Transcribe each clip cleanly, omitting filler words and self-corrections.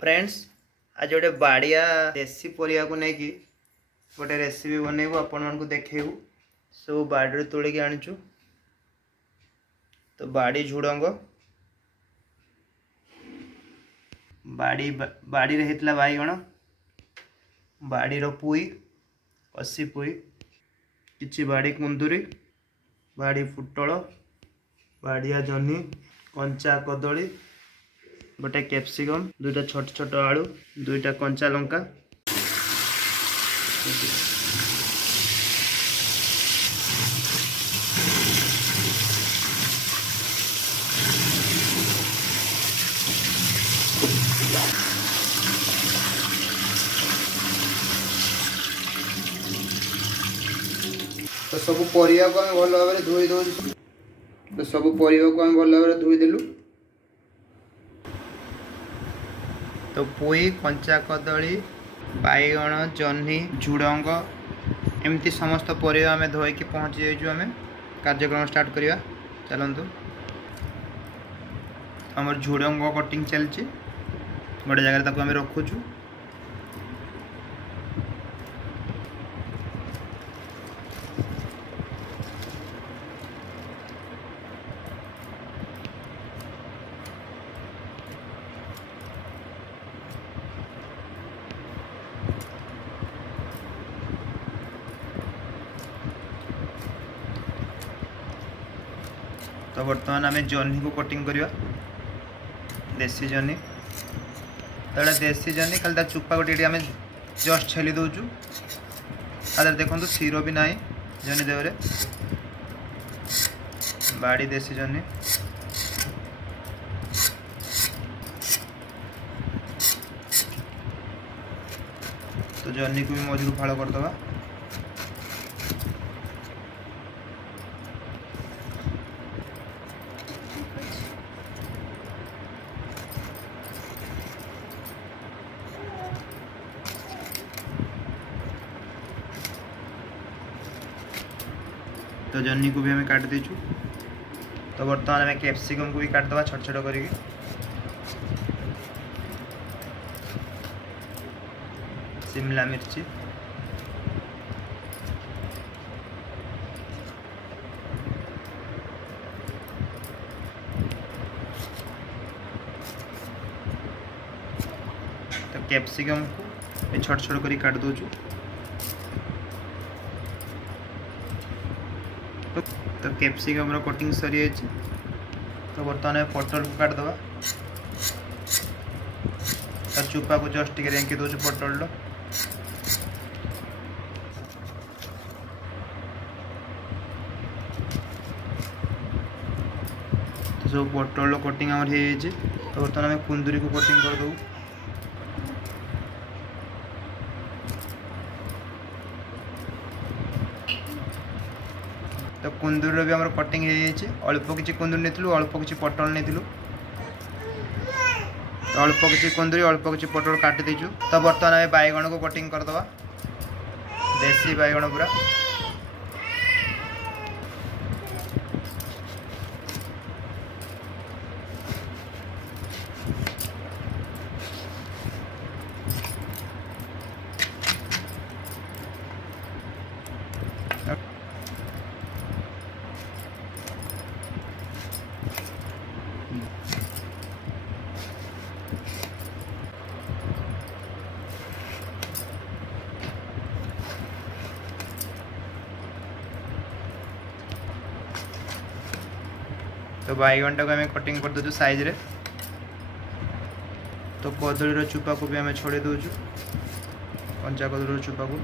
Friends आज गोटे बाड़िया देसी परिया को लेकिन गोटे रेसिपी बनइबू आपण को देखेबू। सब बाड़ी तोड़िक आनीचु। तो बाड़ी झुड़ंग बाड़ी बाड़ी होता बैगण बाड़ी पुई कसी पुई किछि बाड़ी कुंदुरी बाड़ी फुटल बाड़िया जह्नी कंचा कदली गोटे कैप्सिकम दुईटा छोट छोट आलू दुईटा कंचा लंका तो सब परिया को भल भाव धोई दो। तो सब परिया को भल भाव धोई देलु। तो पुई कंचा कदली बैगण जह्नी झुड़ंग एमती समस्त परिया आम धोईकी पहुँची जाइए। आम कार्यक्रम स्टार्ट करवा चलतु। आमर झुड़ंग कटिंग चलती गोटे जगह आम रखुचु। तो बर्तमान आम जह्नी को कटिंग करवा देसी जह्नी। तो देसी जह्नी खाली चुपा गोटे आम जस्ट छेली दौचु। देखो शीर भी ना जह्नी देहरे बाड़ी देसी जह्नी। तो जह्नी को भी मझू फाड़ करदे। तो जह्नी को भी हमें काट देचु। तो बर्तमान हमें कैप्सिकम को भी काट दवा छोट छोट करके। शिमला मिर्ची तो कैप्सिकम को छोट छोट कर काट दोचु। तो कैप्सिकम रो कटिंग सरी है। तो बर्तमान पटल को काट दवा। तो चुपा को जस्ट टिके रेंकी दो पटल। तो सब पटल कटिंग आमर हो। तो बर्तमान आम कुंदुरी को कटिंग कर दो। तो कुंदुरी भी आम कटिंग हो। अल्प किसी कुंदुरी नहीं अल्प किसी पटल नहीं। तो अल्प किसी कुंदुरी अल्प किसी पटल काटी देचु। तो बर्तमान आम बैगण को कटिंग करदे देसी बैगण पूरा। तो बैगन टाक आम कटिंग कर दो साइज रे। तो कदली चुपा को भी आम छोड़े दौचु कंचा कदली चुपा को।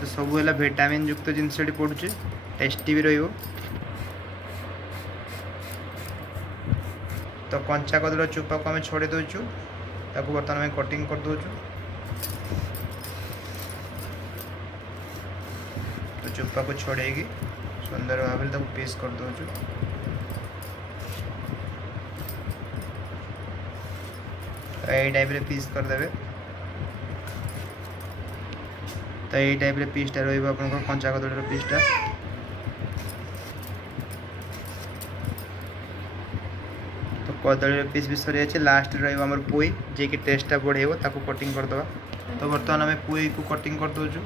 तो सब है विटामिन युक्त जिनस पड़ुचे टेस्टी भी रहिबो। तो कंचा कदली चुपा को आम छोड़े दौचु ताको बर्तमान आम कटिंग कर दौचु। तो चुपा को छोड़ेगी सुंदर भाव पीस कर दौचु। यही टाइप रे पीस करदे। तो यही टाइप रे पीसटा रहिबो आपन कंचा कदलीर पीसटा। कदली पीस भी सरी जाए लास्ट रही पुई जे कि टेस्टा बढ़ेब ताको कटिंग करदे। तो बर्तमान आम पुई को कटिंग कर दौचु।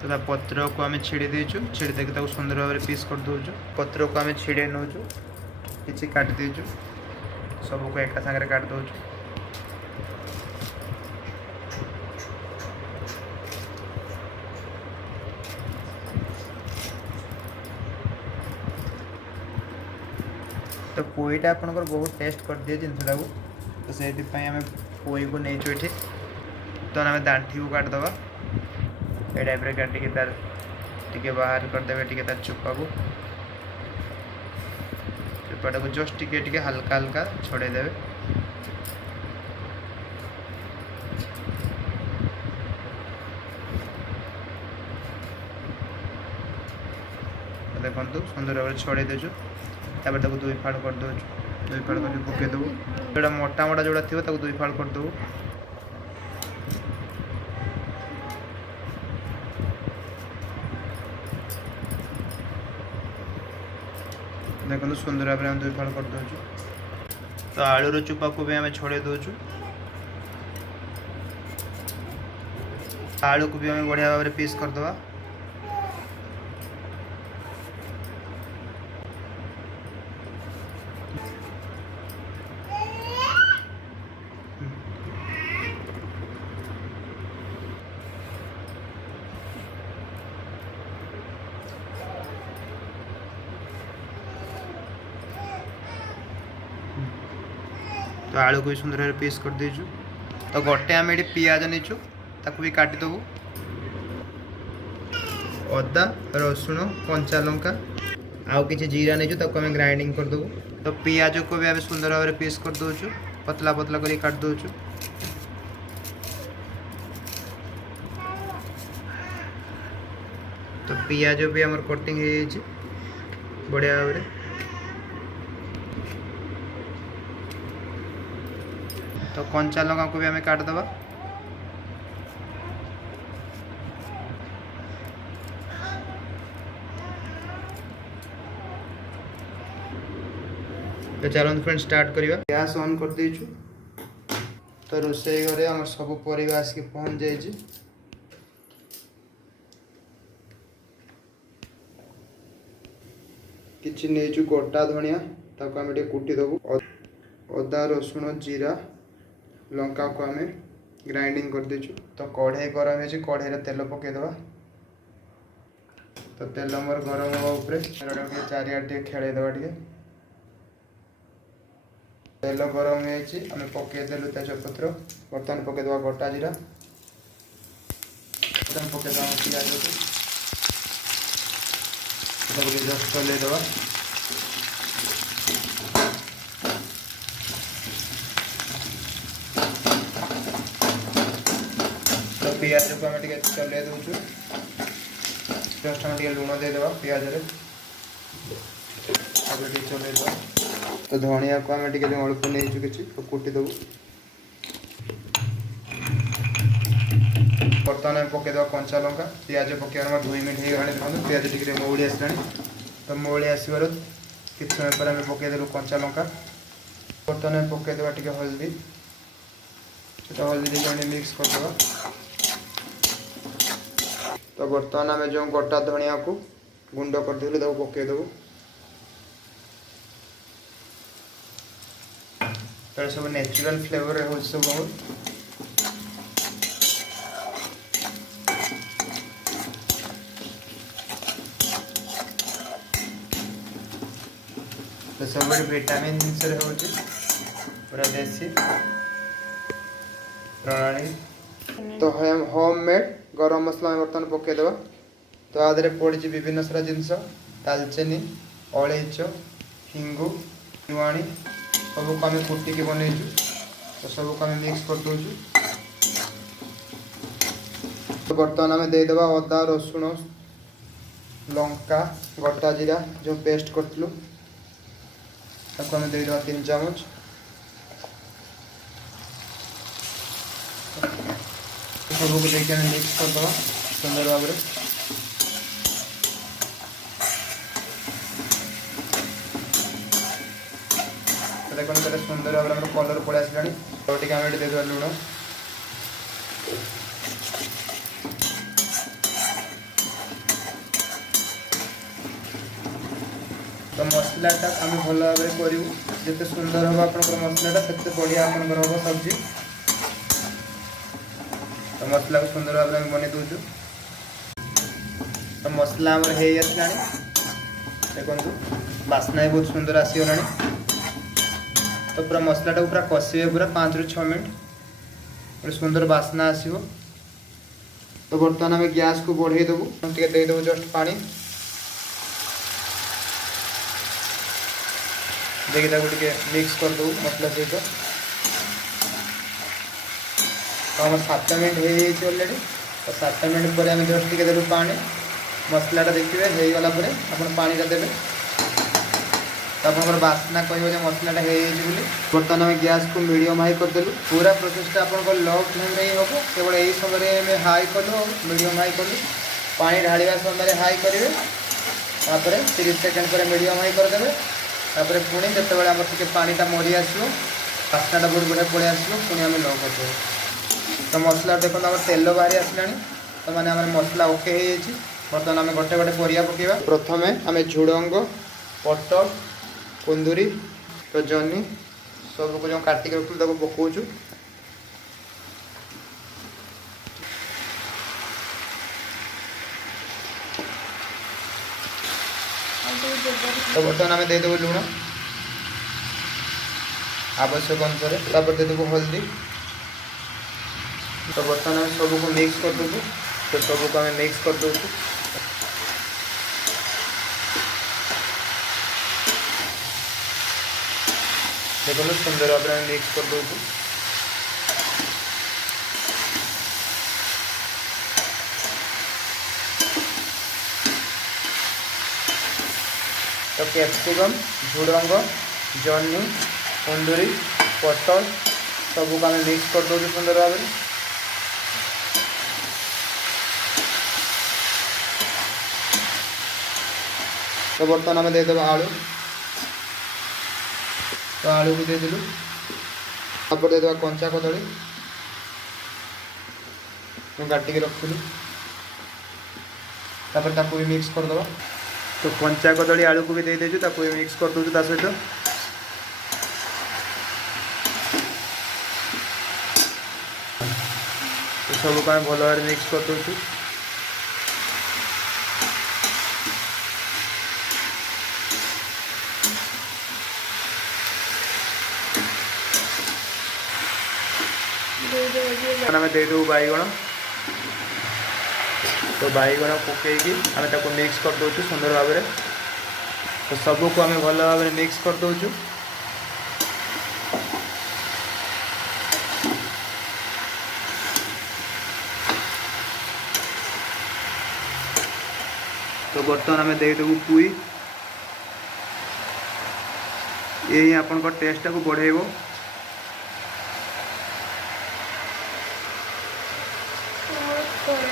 तो पत्र को आम छिड़ी देचु छिड़ी देके सुंदर भाव में पीस कर दौचु। पत्र को आम छिड़े नौचु कि काट देचु सबको एका सागर काट दौचु। तो पोईटा आपंकर बहुत टेस्ट कर दिए जिनसा को। तो से आम पोई को नहीं ये तो आम दांठी को काटदे ये टाइप काटिक तार टे बाहर करदे टे तार चुपा को चुपाटा को जस्ट टे हल्का हल्का छड़ेदे। देखो सुंदर भाव छड़े देचु तापर ताको दुई फाड़ कर दो दुई फाड़ कर पकईदेबू जोड़ा मोटा मोटा जोड़ा थी दुई फाड़ करदेबू। देखो सुंदर भाव में दुई फाड़ कर दौचु। तो आलूर चुपा को भी आम छड़े दौचु। आलू को भी आम बढ़िया भाव में पीस करदे। तो आलू को भी सुंदर भाव पीस कर देचु। तो गोटे आम ये पियाज नीचु ताकू भी काटिदेबू। अदा रसुण कंचा लंका आउ कि जीरा नहीं ताको आम ग्राइंडिंग करदेबू। तो पियाज को भी आम सुंदर भाव में पीस कर दौचु पतला पतला कर काट दौचु। तो पियाज भी आम कटिंग हो बढ़िया भाव में। तो कंचा लंका को भी आम काटदे। तो चलो फ्रेंड स्टार्ट करिया। गैस ऑन कर देचु। तो रोषेई घरे आम सब परिवा आसिक पहुँच जाइए। किछि नेचु गोटा धनिया ताको आम कुटी देबू। अदा रसुण जीरा लंका को आम ग्राइंडिंग कर देचु। तो कढ़ाई गरम है कढ़ाई तेल पकईदे। तो तेल मोर गरम होगा चारिआडे खेलईदे टे तेल गरम आम पकईदेलु तेजपत्र। बर्तमान पकईदे गोटा जीरा पकईदे पियाज को जस्ट चलईदे। पियाज को आम चल दूचु जस्ट आम लुण देदेवा पियाज चल। तो धनिया को आम अल्प नहीं कि कुटीदेबू। बर्तमान आम पकईदे कंचा लंका पियाज पकड़ 2 मिनट हो देखो पियाज टी मौड़ी आसा। तो मौड़ी आसवर कि समय पर आम पकईदेलु कंचा लंका। बर्तमान आम पकईदे टे हल्दी हल्दी टे मिक्स करदे। तो बर्तमान आम जो गोटा धनिया को गुंड कर देलु पकईदेबू। तो सब नेचुरल फ्लेवर हो सब तो सब विटामिन जिनस पूरा देसी प्रणाली। तो होम मेड गरम मसला में बर्तमान पकईदे। तो आदि पड़ी विभिन्न सारा जिनस दालचीनी अलैच हिंगु जुआणी सबको आम कुटिक बनईचु। तो सबको आम मिक्स कर दूचु। तो बर्तमान आम देदेव अदा रसुण लंका गोटा जीरा जो पेस्ट करूँ ताको आम देदेव 3 चामच। सबको देखिए मिक्स करदे सुंदर भाव में। तो देखो केते सुंदर भाव में कलर पड़े आसलानी। तो टिके आम दे लुण तो मसलाटा आम भल भाव में करूँ जिते सुंदर हम आप मसलाटा से बढ़िया आपंकर हम सब्जी। तो मसला को सुंदर भाव में बन दूचु। तो मसला आम आसला देखो बास्ना भी बहुत सुंदर आसीगला। तो पूरा मसलाटा पूरा कषे पूरा 5 ରୁ 6 मिनट गोटे सुंदर बास्ना आसो। तो बर्तमान आम गैस को बढ़े देवु देदेबू जस्ट पानी देखिए टे मिक्स कर दो मसला सहित। तो आम 7 मिनट हो ऑलरेडी। तो 7 मिनट पर आम जस्ट टे देलु पानी मसलाटा देखिए हो गला आप पानीटा देवे। तो आप बास्ना कह मसलाटा हो बर्तमान आम गैस को मीडियम हाई करदेलु। पूरा प्रोसेसटा आप लो फ्लेम ही हम केवल यही समय हाई कलु मीडियम हाई कलु पानी ढाड़ा समय हाई करेंगे। 30 सेकेंड पर मीडियम हाई करदे। पुणी जिते आम टे पानीटा मरी आसो बास्नाटा बहुत बढ़िया पड़े आसो पुणी आम लो करदे। तो मसला देखो आम तेल बाहरी आसला। तो मैंने आम मसला ओके हो बर्तमान आम गोटे गोटे परिया पकेबा। प्रथमे आम झुडंग पटल कुंदूरी तो जनी सब को जो काटिक रखु तक पकाचु। तो बर्तमान आम देदेबू लुण आवश्यक अनुसार देदेबू हल्दी। तो बर्तमान आम सबको मिक्स कर देबू। तो सबको आम मिक्स कर दे। देखो सुंदर भाव में मिक्स कर दे। तो कैप्सिकम झुडंग जनी कुंदूरी पटल सबको आम मिक्स कर दे सुंदर भाव में। तो बर्तमान आम देदेव आलू। तो आलू को देदेलु देदेवा कंचा कदली काटिक रखी भी मिक्स करदे। तो कंचा कदली आलू को भी दे देचु भी मिक्स कर दूँ सहित। तो सबको आम भल भाव मिक्स कर दूँ। आम देदेबू बैगण। तो बैगण पकईकि आम मिक्स कर दो सुंदर भाव में। तो सबको आम भल भाव में मिक्स कर दो। तो बर्तमान आम देदेबू पुई यही आपण टेस्ट को बढ़ेब।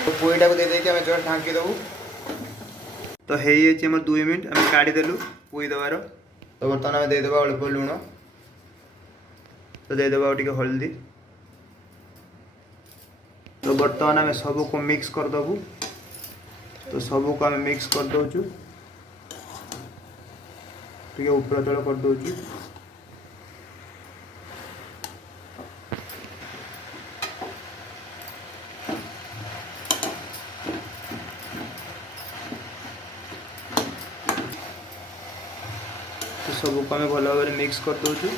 तो पुईटा को दे देके आम जस्ट ढांकी देवु। तो हो 2 मिनट आम काढ़ीदेलु पुई देवार। तो बर्तमान आम देदेबा अल्प लुण। तो देदेबा टिके हल्दी। तो बर्तमान आम सबको मिक्स करदेबू। तो सबको आम मिक्स कर दौचु टिके ऊपर तल कर दौचु। तो सबको आम भल भाव में मिक्स कर दौचु।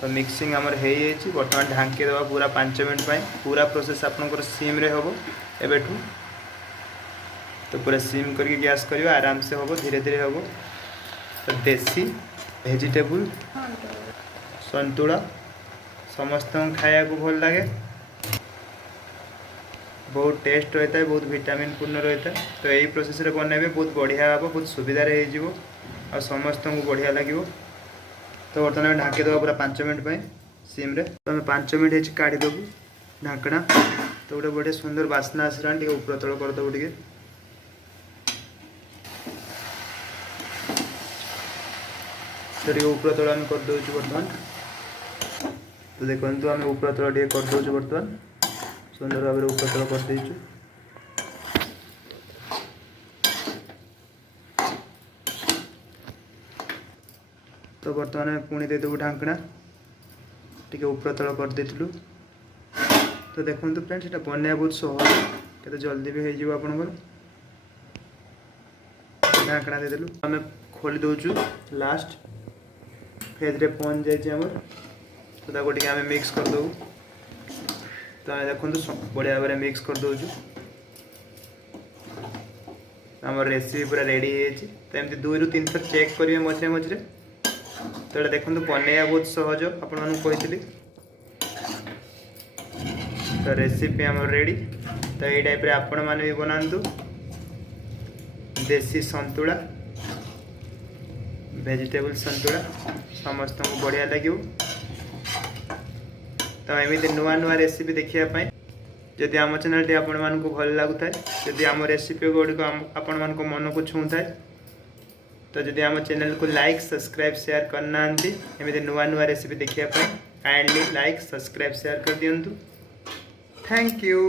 तो मिक्सिंग आमर हो बर्तमान ढांकी देवा पूरा 5 मिनट पर। पूरा प्रोसेस आपंकर सिम रे हम एबेठू। तो पूरा सिम करके गैस कर आराम से हम धीरे धीरे हम। तो देसी वेजिटेबल संतुला समस्त खाया को भल लगे। बहुत टेस्ट रहता है बहुत विटामिन पूर्ण रहता है। तो यही प्रोसेस रे बनइबे बहुत बढ़िया हम बहुत सुविधा हो समस्त को बढ़िया लगे। तो बर्तमान ढाँकी देवा पूरा 5 मिनट पर सिम रे। तो 5 मिनट हो काढ़ीदेबू ढाकना। तो गोटे बढ़िया सुंदर बास्ना आसला टे ऊपर तल करदेबू टे। तो ऊपर तल आम कर दौचु बर्तमान। तो देखो आम ऊपर तल टे करदे बर्तमान सुंदर भाव ऊपर तल करदेचु। तो बर्तमान पुणी देदेबू ढांकना टिके ऊपर तल कर देथिलु। तो देखो फ्रेंड्स ये बनया बहुत सहज के जल्दी भी हो आपंकर। ढांकना देदेलु आम खोली दौचु लास्ट फेज रे पहुँच जाइए तो ताको टिके आम मिक्स करदे। तो आम देखो बढ़िया भाव मिक्स कर दौचु। आम रेसिपी पूरा रेडी है। तो एमती 2 ରୁ 3 थर चेक करेंगे मझे मझे। तो ये देखो बनया बहुत सहज आपण कही। तो रेसिपी आम रेडी। तो ये टाइप आपण मैंने भी बनातु देसी संतुला वेजिटेबल संतुला समस्त को बढ़िया लगे। तो एमती नुआ नुआ रेसिपी देखापी जदि आम चैनल टी आपण मानक भल लगुए जदि आम रेसिपी गुड़िक आपण मान मन को छू थाए तो जदि आम चैनल को लाइक सब्सक्राइब शेयर करना एमती नुआ नुआ रेसिपी देखापी काइंडली लाइक सब्सक्राइब शेयर कर दिंतु। Thank you.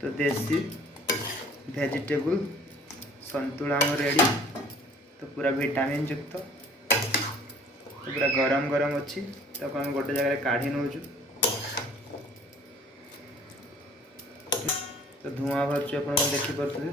तो देसी वेजिटेबल संतुला रेडी। तो पूरा विटामिन युक्त तो पूरा गरम गरम अच्छी। तो हम गोटे जगह काढ़ी नौचु। तो धुआं बाहर आप देखिपे।